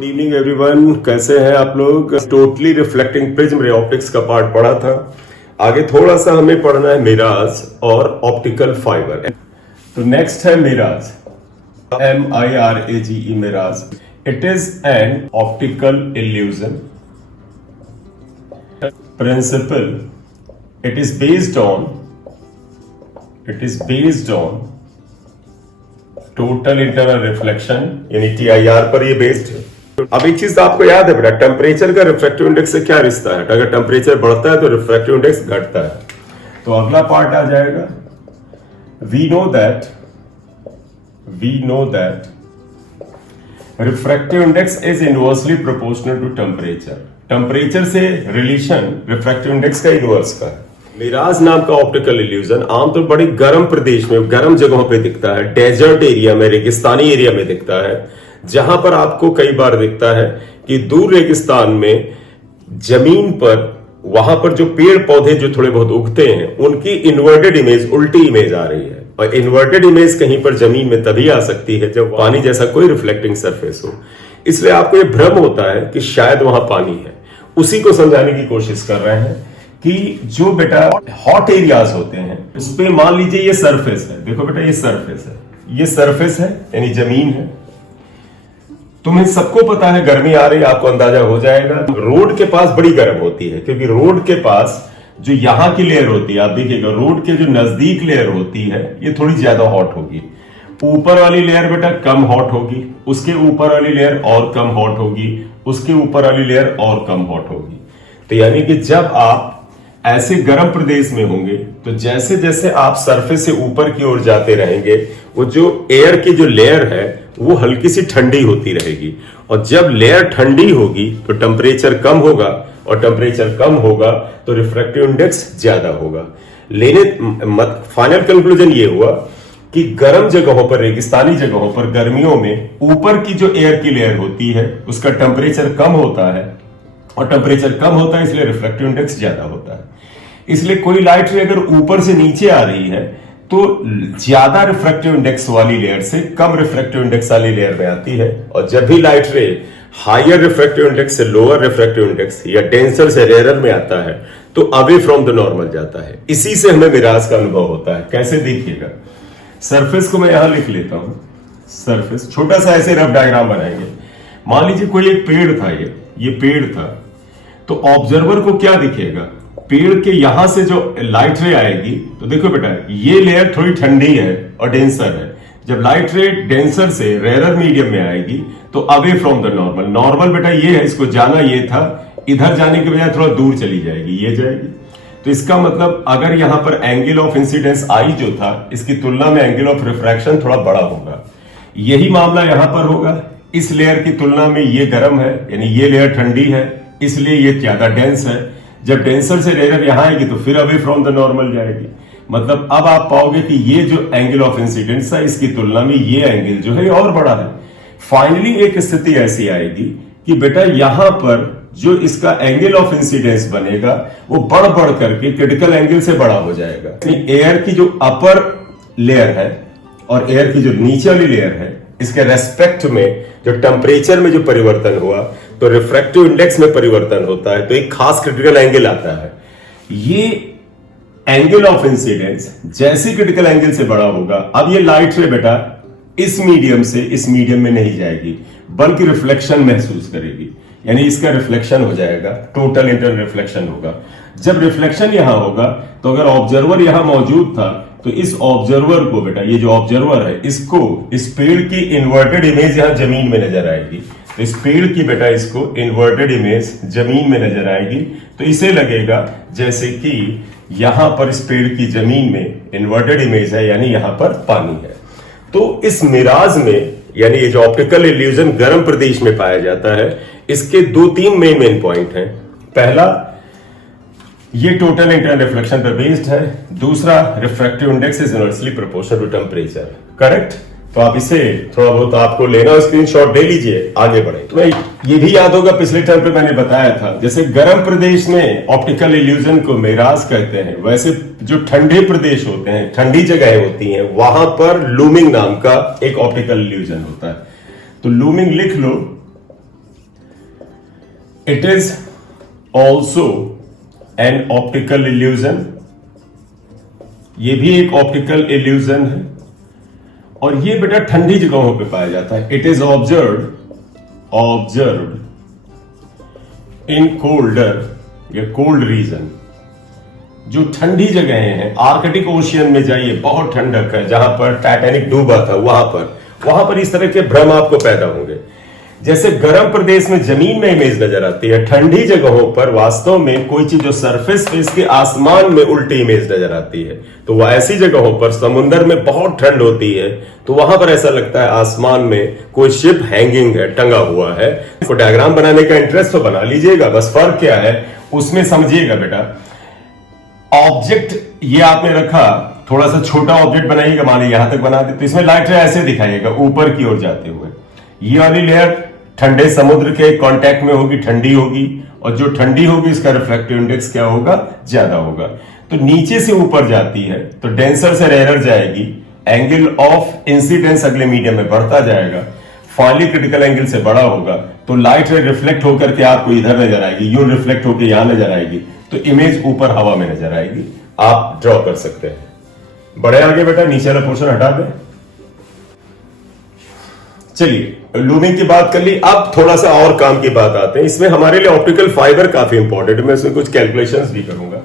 Good evening everyone, कैसे हैं आप लोग। Totally reflecting prism ray optics का पार्ट पढ़ा था। आगे थोड़ा सा हमें पढ़ना है मिराज और ऑप्टिकल फाइबर। तो नेक्स्ट है mirage, MIRAGE mirage. It is an optical illusion principle. It is based on total internal reflection यानी TIR पर ये बेस्ड है। अब एक चीज आपको याद है बेटा, टेम्परेचर का रिफ्रैक्टिव इंडेक्स से क्या रिश्ता है। अगर टेम्परेचर बढ़ता है तो रिफ्रैक्टिव इंडेक्स घटता है। तो अगला पार्ट आ जाएगा, we know that refractive index is inversely proportional to temperature. Temperature से रिलेशन रिफ्रैक्टिव इंडेक्स का इनवर्स का है। मिराज नाम का ऑप्टिकल इल्यूजन आमतौर बड़ी गर्म प्रदेश में, गर्म जगहों पे दिखता है। डेजर्ट एरिया में, रेगिस्तानी एरिया में दिखता है, जहां पर आपको कई बार दिखता है कि दूर रेगिस्तान में जमीन पर, वहां पर जो पेड़ पौधे जो थोड़े बहुत उगते हैं उनकी इन्वर्टेड इमेज, उल्टी इमेज आ रही है। और इन्वर्टेड इमेज कहीं पर जमीन में तभी आ सकती है जब पानी जैसा कोई रिफ्लेक्टिंग सरफेस हो। इसलिए आपको यह भ्रम होता है कि शायद वहां पानी है। उसी को समझाने की कोशिश कर रहे हैं कि जो बेटा हॉट एरियाज होते हैं उस पे मान लीजिए ये सरफेस है। देखो बेटा, ये सरफेस है यानी जमीन है। तुम्हें सबको पता है गर्मी आ रही है, आपको अंदाजा हो जाएगा। रोड के पास बड़ी गर्म होती है क्योंकि रोड के पास जो यहां की लेयर होती है, आप देखिएगा रोड के जो नजदीक लेयर होती है ये थोड़ी ज्यादा हॉट होगी। ऊपर वाली लेयर बेटा कम हॉट होगी, उसके ऊपर वाली लेयर और कम हॉट होगी, उसके ऊपर वाली लेयर और कम हॉट होगी। तो यानी कि जब आप ऐसे गर्म प्रदेश में होंगे तो जैसे जैसे आप सरफेस से ऊपर की ओर जाते रहेंगे, वो जो एयर की जो लेयर है वो हल्की सी ठंडी होती रहेगी। और जब लेयर ठंडी होगी तो टेम्परेचर कम होगा, और टेम्परेचर कम होगा तो रिफ्रैक्टिव इंडेक्स ज्यादा होगा। फाइनल कंक्लूजन ये हुआ कि गर्म जगहों पर, रेगिस्तानी जगहों पर गर्मियों में ऊपर की जो एयर की लेयर होती है उसका टेम्परेचर कम होता है, और टेम्परेचर कम होता है इसलिए रिफ्रैक्टिव इंडेक्स ज्यादा होता है। इसलिए कोई लाइट रे अगर ऊपर से नीचे आ रही है तो ज्यादा रिफ्रैक्टिव इंडेक्स वाली लेयर से कम रिफ्रैक्टिव इंडेक्स वाली लेयर में आती है, और जब भी light ray higher refractive index से लोअर रिफ्रैक्टिव इंडेक्स या डेंसर से रेयर में आता है तो अवे फ्रॉम द नॉर्मल जाता है। इसी से हमें मिराज का अनुभव होता है। कैसे देखिएगा, सरफेस को मैं यहां लिख लेता हूं। सरफेस छोटा सा ऐसे रफ डायग्राम बनाएंगे। मान लीजिए कोई एक पेड़ था, ये पेड़ था, तो ऑब्जर्वर को क्या दिखेगा, पेड़ के यहां से जो लाइट रे आएगी तो देखो बेटा ये लेयर थोड़ी ठंडी है और डेंसर है। जब लाइट रे डेंसर से रेयर मीडियम में आएगी तो away from the normal. Normal बेटा ये है, इसको जाना ये था, इधर जाने के बजाय थोड़ा दूर चली जाएगी, ये जाएगी। तो इसका मतलब अगर यहां पर एंगल ऑफ इंसिडेंस आई जो था, इसकी तुलना में एंगल ऑफ रिफ्रैक्शन थोड़ा बड़ा होगा। यही मामला यहां पर होगा। इस लेयर की तुलना में ये गर्म है यानी ये लेयर ठंडी है, इसलिए ये ज्यादा डेंस है। जब डेंसर से रेयर यहां आएगी तो फिर अवे फ्रॉम द नॉर्मल जाएगी। मतलब अब आप पाओगे कि ये जो एंगल ऑफ इंसिडेंस है इसकी तुलना में ये एंगल जो है और बड़ा है। फाइनली एक स्थिति ऐसी आएगी कि बेटा यहां पर जो इसका एंगल ऑफ इंसिडेंस बनेगा वो बढ़ बढ़ करके क्रिटिकल एंगल से बड़ा हो जाएगा। एयर की जो अपर लेयर है और एयर की जो नीचे वाली लेयर है, इसके रेस्पेक्ट में जो टेम्परेचर में जो परिवर्तन हुआ तो रिफ्रैक्टिव इंडेक्स में परिवर्तन होता है, तो एक खास क्रिटिकल एंगल आता है। ये एंगल ऑफ इंसिडेंस जैसे क्रिटिकल एंगल से बड़ा होगा, अब ये लाइट रे बेटा इस मीडियम से इस मीडियम में नहीं जाएगी बल्कि रिफ्लेक्शन महसूस करेगी, यानी इसका रिफ्लेक्शन हो जाएगा, टोटल इंटरनल रिफ्लेक्शन होगा। जब रिफ्लेक्शन यहां होगा तो अगर ऑब्जर्वर यहां मौजूद था तो इस ऑब्जर्वर को बेटा, ये जो ऑब्जर्वर है इसको इस पेड़ की इन्वर्टेड इमेज यहां जमीन में नजर आएगी। तो इस पेड़ की बेटा इसको इन्वर्टेड इमेज जमीन में नजर आएगी, तो इसे लगेगा जैसे कि यहां पर इस पेड़ की जमीन में इन्वर्टेड इमेज है यानी यहां पर पानी है। तो इस मिराज में यानी ये जो ऑप्टिकल इल्यूजन गर्म प्रदेश में पाया जाता है, इसके 2-3 मेन पॉइंट हैं। पहला, ये टोटल इंटरनल रिफ्लेक्शन पर बेस्ड है। दूसरा, refractive index is inversely proportional to temperature. Correct. तो आप इसे थोड़ा बहुत आपको लेना, स्क्रीनशॉट ले लीजिए, आगे बढ़े। तो ये भी याद होगा पिछले टर्म पे मैंने बताया था, जैसे गर्म प्रदेश में ऑप्टिकल इल्यूजन को मिराज कहते हैं, वैसे जो ठंडे प्रदेश होते हैं, ठंडी जगह होती हैं, वहां पर लूमिंग नाम का एक ऑप्टिकल इल्यूजन होता है। तो लूमिंग लिख लो, it is also an optical illusion, ये भी एक ऑप्टिकल इल्यूजन है, और ये बेटा ठंडी जगहों पे पाया जाता है। It is observed in colder या कोल्ड रीजन, जो ठंडी जगहें हैं। आर्कटिक ओशियन में जाइए, बहुत ठंडक है, जहां पर टाइटैनिक डूबा था, वहां पर इस तरह के भ्रम आपको पैदा होंगे। जैसे गर्म प्रदेश में जमीन में इमेज नजर आती है, ठंडी जगहों पर वास्तव में कोई चीज जो सरफेस पे इसके आसमान में उल्टी इमेज नजर आती है। तो वह ऐसी जगहों पर समुद्र में बहुत ठंड होती है, तो वहां पर ऐसा लगता है आसमान में कोई शिप हैंगिंग है, टंगा हुआ है। इसको डायग्राम बनाने का इंटरेस्ट तो बना लीजिएगा, बस फर्क क्या है उसमें समझिएगा बेटा। ऑब्जेक्ट ये आपने रखा, थोड़ा सा छोटा ऑब्जेक्ट बनाइएगा, मान लीजिए यहां तक बना दे, तो इसमें लाइट रे ऐसे दिखाइएगा ऊपर की ओर जाते हुए। ये वाली लेयर ठंडे समुद्र के कांटेक्ट में होगी, ठंडी होगी, और जो ठंडी होगी इसका रिफ्लेक्टिव इंडेक्स क्या होगा, ज्यादा होगा। तो नीचे से ऊपर जाती है तो डेंसर से रेयर जाएगी, एंगल ऑफ इंसिडेंस अगले मीडियम में बढ़ता जाएगा, फाइनली क्रिटिकल एंगल से बड़ा होगा, तो लाइट रे रिफ्लेक्ट होकर के आपको इधर नजर आएगी, यूं रिफ्लेक्ट होकर यहां नजर आएगी, तो इमेज ऊपर हवा में नजर आएगी। आप ड्रॉ कर सकते हैं। बड़े आगे बेटा, नीचे वाला पोर्शन हटा दें। चलिए, लूमिंग की बात कर ली, अब थोड़ा सा और काम की बात आते हैं। इसमें हमारे लिए ऑप्टिकल फाइबर काफी इंपॉर्टेंट है, मैं इसमें कुछ कैलकुलेशंस भी करूंगा।